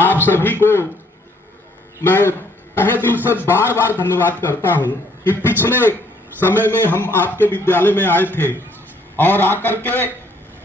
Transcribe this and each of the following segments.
आप सभी को मैं तहे दिल से बार बार धन्यवाद करता हूं कि पिछले समय में हम आपके विद्यालय में आए थे और आकर के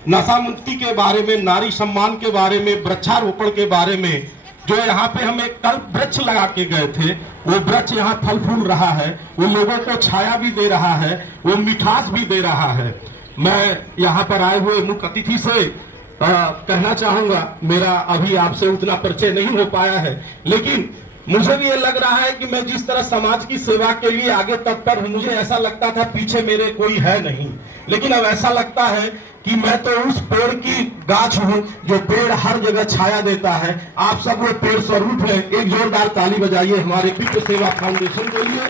नशा मुक्ति के बारे में, नारी सम्मान के बारे में, वृक्षारोपण के बारे में, जो यहाँ पे हम एक कल्प वृक्ष लगा के गए थे, वो वृक्ष यहाँ फल फूल रहा है, वो लोगों को छाया भी दे रहा है, वो मिठास भी दे रहा है। मैं यहाँ पर आए हुए मुख्य अतिथि से कहना चाहूंगा, मेरा अभी आपसे उतना परिचय नहीं हो पाया है, लेकिन मुझे भी ये लग रहा है कि मैं जिस तरह समाज की सेवा के लिए आगे तत्पर हूं, मुझे ऐसा लगता था पीछे मेरे कोई है नहीं, लेकिन अब ऐसा लगता है कि मैं तो उस पेड़ की गाछ हूं जो पेड़ हर जगह छाया देता है। आप सब वो पेड़ स्वरूप है। एक जोरदार ताली बजाइए हमारे विश्व सेवा फाउंडेशन के लिए।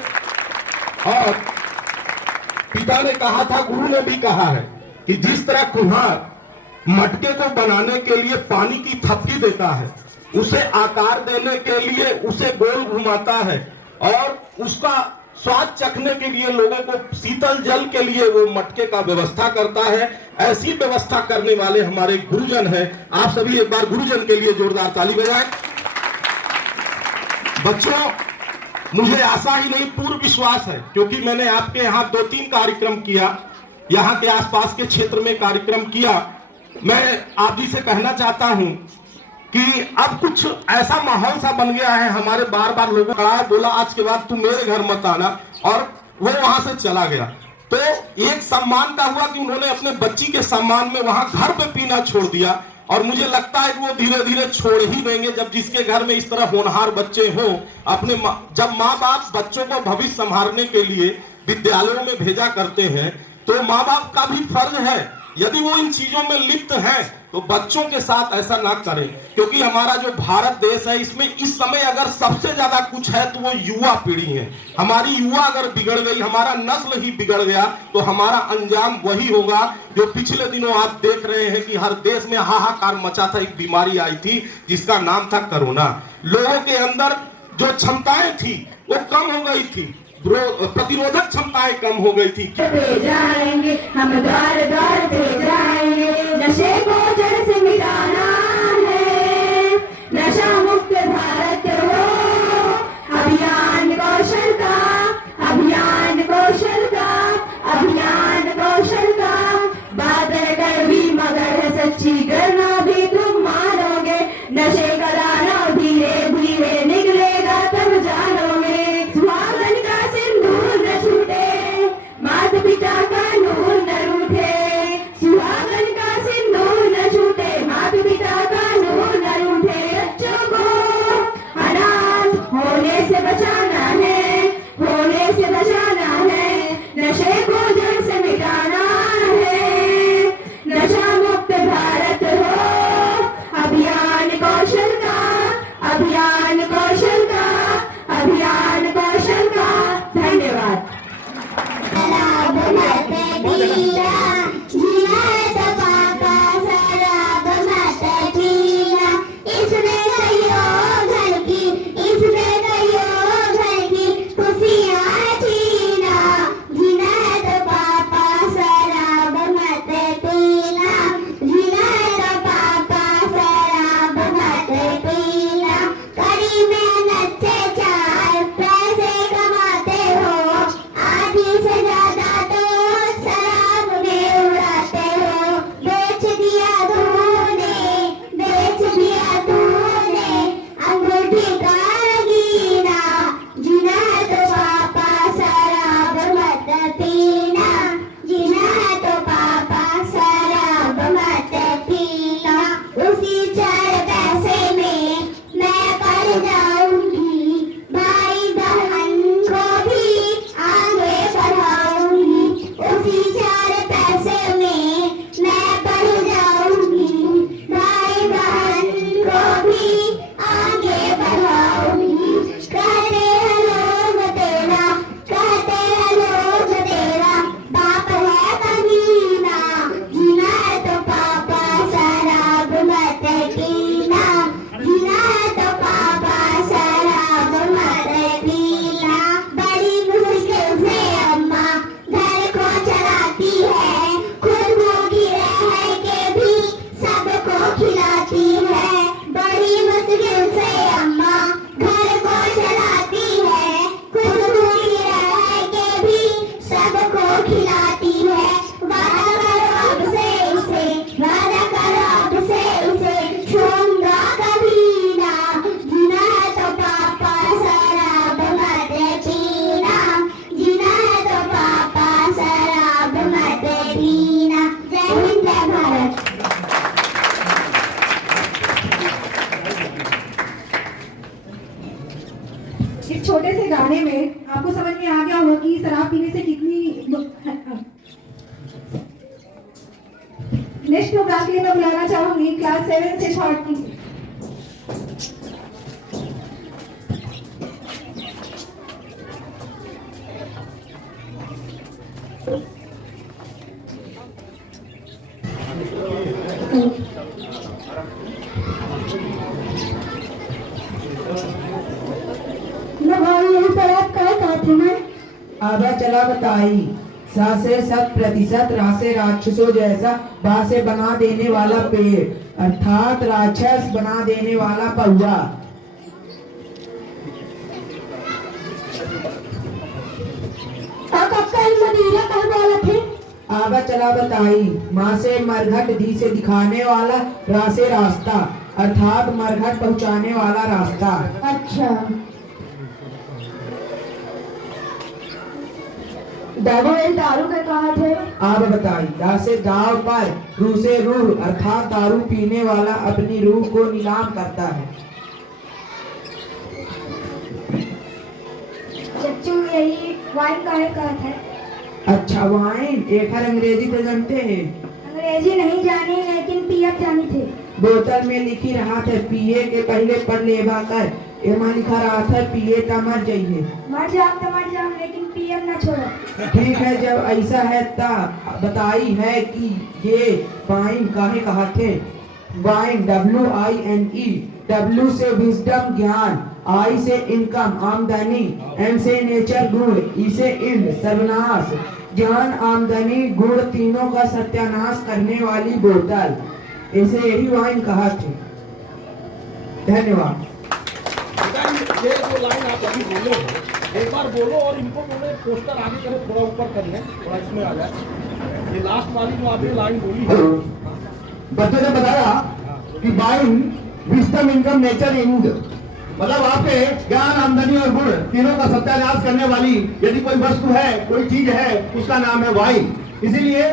और पिता ने कहा था, गुरु ने भी कहा है कि जिस तरह कुम्हार मटके को बनाने के लिए पानी की थपकी देता है, उसे आकार देने के लिए उसे गोल घुमाता है और उसका स्वाद चखने के लिए लोगों को शीतल जल के लिए वो मटके का व्यवस्था करता है, ऐसी व्यवस्था करने वाले हमारे गुरुजन हैं। आप सभी एक बार गुरुजन के लिए जोरदार ताली बजाएं। बच्चों, मुझे आशा ही नहीं पूर्ण विश्वास है, क्योंकि मैंने आपके यहाँ 2-3 कार्यक्रम किया, यहाँ के आसपास के क्षेत्र में कार्यक्रम किया। मैं आप जी से कहना चाहता हूं कि अब कुछ ऐसा माहौल सा बन गया है, हमारे बार बार लोगों का बोला आज के बाद तू मेरे घर मत आना, और वो वहां से चला गया। तो एक सम्मान का हुआ कि उन्होंने अपने बच्ची के सम्मान में वहां घर पे पीना छोड़ दिया, और मुझे लगता है कि वो धीरे धीरे छोड़ ही देंगे जब जिसके घर में इस तरह होनहार बच्चे हों। अपने जब माँ बाप बच्चों को भविष्य संभालने के लिए विद्यालयों में भेजा करते हैं, तो माँ बाप का भी फर्ज है, यदि वो इन चीजों में लिप्त हैं तो बच्चों के साथ ऐसा ना करें, क्योंकि हमारा जो भारत देश है, इसमें इस समय अगर सबसे ज्यादा कुछ है तो वो युवा पीढ़ी है। हमारी युवा अगर बिगड़ गई, हमारा नस्ल ही बिगड़ गया, तो हमारा अंजाम वही होगा जो पिछले दिनों आप देख रहे हैं कि हर देश में हाहाकार मचा था। एक बीमारी आई थी जिसका नाम था कोरोना। लोगों के अंदर जो क्षमताएं थी वो कम हो गई थी, प्रतिरोधक क्षमताएं कम हो गई थी। जाएंगे हम द्वार द्वार पे जाएंगे, नशे को जड़ से मिटाना है, नशा मुक्त भारत हो, अभियान कौशल का, अभियान कौशल का, अभियान कौशल का। बादल कड़वी मगर है सच्ची, करना भी तुम मानोगे, नशे का दाना धीरे धीरे निकलेगा तब जानोगे। सुहागन का सिंदूर न छूटे, माता पिता का नूर न रूठे, सुहागन का सिंदूर न छूटे। इस छोटे से गाने में आपको समझ में आ गया होगा कि शराब पीने से कितनी। नेक्स्ट प्रोग्राम के लिए मैं बुलाना चाहूंगी क्लास 7 से 3rd की। आधा चला बताई सासे 100% रासे राक्षसों जैसा बासे बना देने वाला पेड़ अर्थात राक्षस बना देने वाला पौआ। आगा चला बताई माँ से मरघट धी से दिखाने वाला रासे रास्ता अर्थात मरघट पहुँचाने वाला रास्ता। अच्छा दारू का कहा थे। आप बताई दा से दाव पर रू से रूह अर्थात दारू पीने वाला अपनी रूह को नीलाम करता है। चच्चू यही वाइन का है कहा था। अच्छा वाइन एक हर अंग्रेजी तो जानते हैं। अंग्रेजी नहीं जानी लेकिन पीएफ जानी थे। बोतल में लिखी रहा था पिए के पहले पढ़ लेवा कर एमा लिखा रहा था पिए तो मर जाइए। मर जाओ लेकिन पीएम ना छोड़ो। ठीक है जब ऐसा है तब बताई है कि ये वाइन काहे कहा थे। वाइन WINE W से विजडम ज्ञान I से इनकम आमदनी N से नेचर गुण E से इंड सर्वनाश ज्ञान आमदनी गुण तीनों का सत्यानाश करने वाली बोतल इसे यही वाइन कहा थे। धन्यवाद। ये जो लाइन आप अभी बोले हो एक बार बोलो और इनको बोले पोस्टर आगे करें थोड़ा ऊपर कर लें थोड़ा इसमें आ जाए। ये लास्ट वाली जो आपने लाइन बोली है बच्चे ने बताया कि wine wisdom income nature end मतलब आपके ज्ञान आमदनी और गुण तीनों का सत्यानाश करने वाली यदि कोई वस्तु है कोई चीज है उसका नाम है वाइन। इसीलिए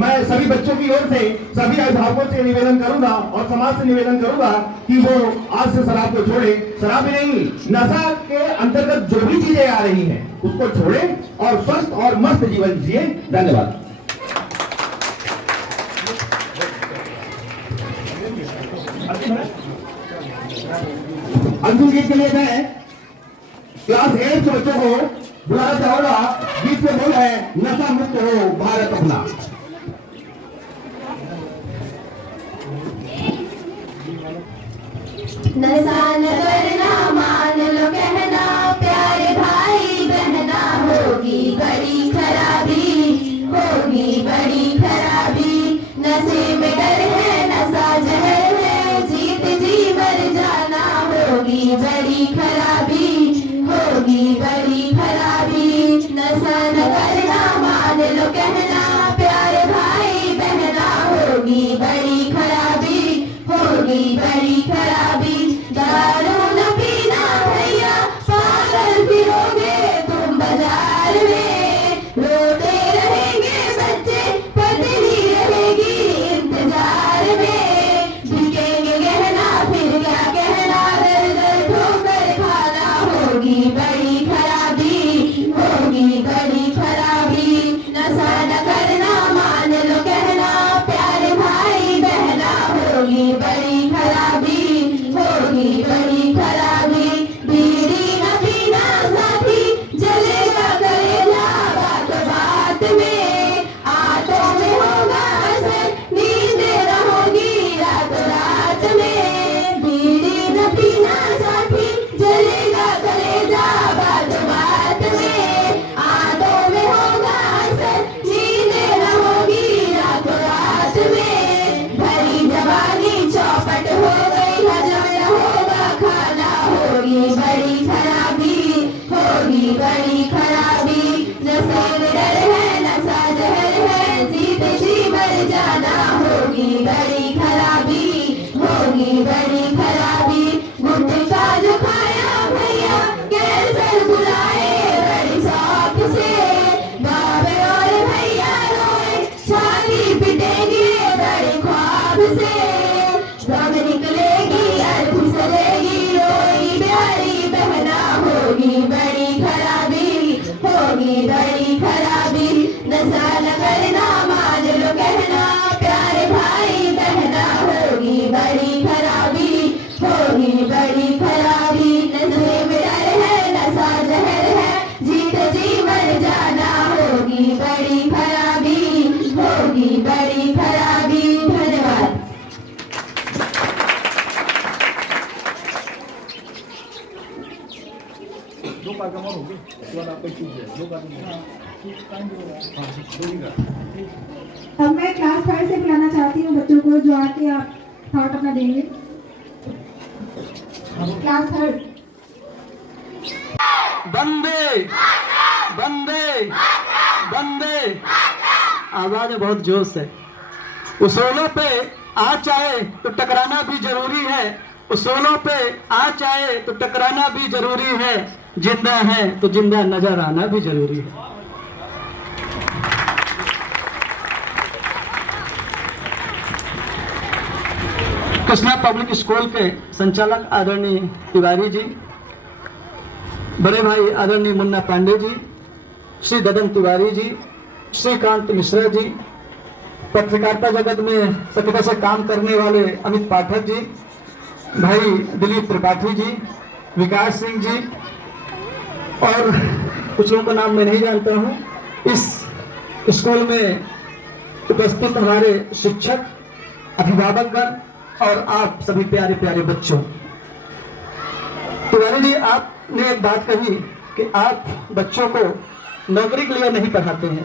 मैं सभी बच्चों की ओर से सभी अभिभावकों से निवेदन करूंगा और समाज से निवेदन करूंगा कि वो आज से शराब को छोड़े। शराब ही नहीं नशा के अंतर्गत जो भी चीजें आ रही हैं उसको छोड़े और स्वस्थ और मस्त जीवन जिए। धन्यवाद। अंतिम गीत के लिए मैं क्लास 8 के बच्चों को बुलाना चाहूंगा। गीत में बोल है नशा मुक्त हो भारत अपना। नशा न करना मान लो कहना प्यारे भाई बहना होगी बड़ी खराबी नशे में डर है नशा जहर है जीत जी मर जाना होगी बड़ी खराबी नशा न करना मान लो कहना प्यारे भाई बहना होगी बड़ी खराबी दारू न पीना भैया पागल फिरोगे तुम बाजार में रोते रहेंगे बच्चे पतली रहेगी इंतजार में बिकेंगे गहना फिर क्या कहना दर ठोकर खाना होगी बड़ी खराबी नशा न दो कार्यक्रम और होंगे, उसके बाद आपका चूक जाए, दो कार्यक्रम। अब मैं क्लास 5 से बुलाना चाहती हूँ बच्चों को जो आके आप थॉट अपना देंगे। क्लास 3। बंदे बंदे बंदे, आवाज में बहुत जोश है। उसूलों पे आ चाहे तो टकराना भी जरूरी है, उसूलों पे आ चाहे तो टकराना भी जरूरी है, जिंदा है तो जिंदा नजर आना भी जरूरी है। कृष्णा पब्लिक स्कूल के संचालक आदरणीय तिवारी जी, बड़े भाई आदरणीय मुन्ना पांडे जी, श्री ददन तिवारी जी, श्रीकांत मिश्रा जी, पत्रकारिता जगत में सक्रियता से काम करने वाले अमित पाठक जी, भाई दिलीप त्रिपाठी जी, विकास सिंह जी, और कुछ लोगों का नाम मैं नहीं जानता हूँ। इस स्कूल में उपस्थित हमारे शिक्षक, अभिभावकगण और आप सभी प्यारे प्यारे बच्चों। तिवारी जी, आपने एक बात कही कि आप बच्चों को नौकरी के लिए नहीं पढ़ाते हैं,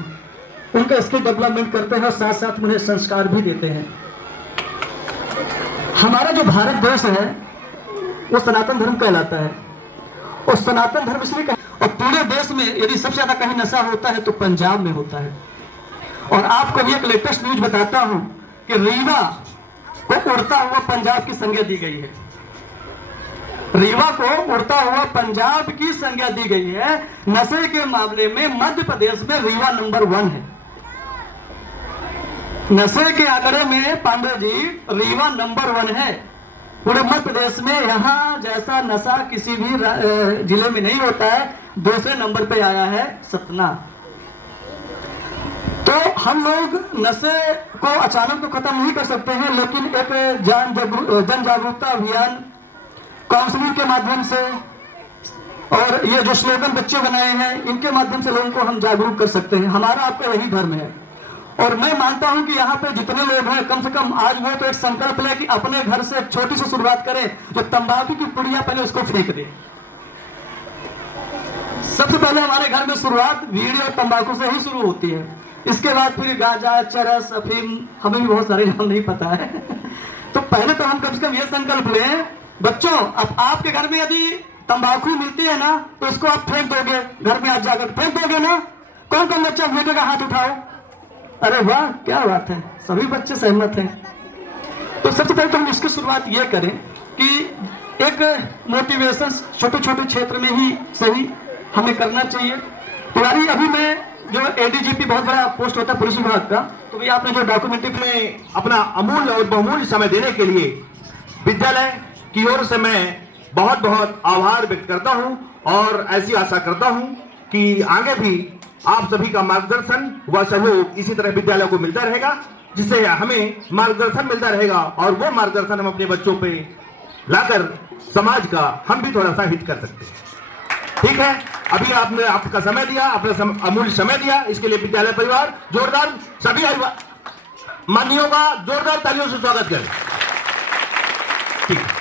उनका स्किल डेवलपमेंट करते हैं और साथ साथ उन्हें संस्कार भी देते हैं। हमारा जो भारत देश है वो सनातन धर्म कहलाता है, और सनातन धर्म इसलिए और पूरे देश में यदि सबसे ज्यादा कहीं नशा होता है तो पंजाब में होता है। और आपको भी एक लेटेस्ट न्यूज बताता हूं कि रीवा को उड़ता हुआ पंजाब की संज्ञा दी गई है। रीवा को उड़ता हुआ पंजाब की संज्ञा दी गई है। नशे के मामले में मध्य प्रदेश में रीवा नंबर 1 है। नशे के आंकड़े में पांडे जी रीवा नंबर 1 है। पूरे मध्य प्रदेश में यहाँ जैसा नशा किसी भी जिले में नहीं होता है। दूसरे नंबर पे आया है सतना। तो हम लोग नशे को अचानक तो खत्म नहीं कर सकते हैं, लेकिन एक जन जागरूकता अभियान, काउंसलिंग के माध्यम से और ये जो स्लोगन बच्चे बनाए हैं इनके माध्यम से लोगों को हम जागरूक कर सकते हैं। हमारा आपका यही धर्म है। और मैं मानता हूं कि यहाँ पे जितने लोग हैं कम से कम आज वो तो एक संकल्प ले कि अपने घर से एक छोटी सी शुरुआत करें, जो तंबाकू की पुड़िया पहले उसको फेंक दे। सबसे पहले हमारे घर में शुरुआत बीड़ी और तंबाकू से ही शुरू होती है। इसके बाद फिर गांजा, चरस, अफीम, हमें भी बहुत सारे नाम नहीं पता है। तो पहले तो हम कम से कम ये संकल्प लें बच्चों, अब आपके घर में यदि तंबाकू मिलती है ना तो उसको आप फेंक दोगे, घर में आज जाकर फेंक दोगे ना। कौन कौन बच्चा फेंकेगा, हाथ उठाओ। अरे वाह, क्या बात है, सभी बच्चे सहमत हैं। तो सबसे पहले तो हम इसकी शुरुआत ये करें कि एक मोटिवेशन छोटे छोटे क्षेत्र में ही सही हमें करना चाहिए। तिवारी, अभी मैं जो एडीजीपी बहुत बड़ा पोस्ट होता है पुलिस विभाग का, तो भी आपने जो डॉक्यूमेंट्री में अपना अमूल्य और बहुमूल्य समय देने के लिए विद्यालय की ओर से मैं बहुत बहुत आभार व्यक्त करता हूं और ऐसी आशा करता हूं कि आगे भी आप सभी का मार्गदर्शन व सहयोग इसी तरह विद्यालय को मिलता रहेगा, जिससे हमें मार्गदर्शन मिलता रहेगा और वो मार्गदर्शन हम अपने बच्चों पे लाकर समाज का हम भी थोड़ा सा हित कर सकते हैं। ठीक है, अभी आपने आपका समय दिया, अपना अमूल्य समय दिया, इसके लिए विद्यालय परिवार जोरदार सभी माननीयों का जोरदार तालियों से स्वागत करें। ठीक है।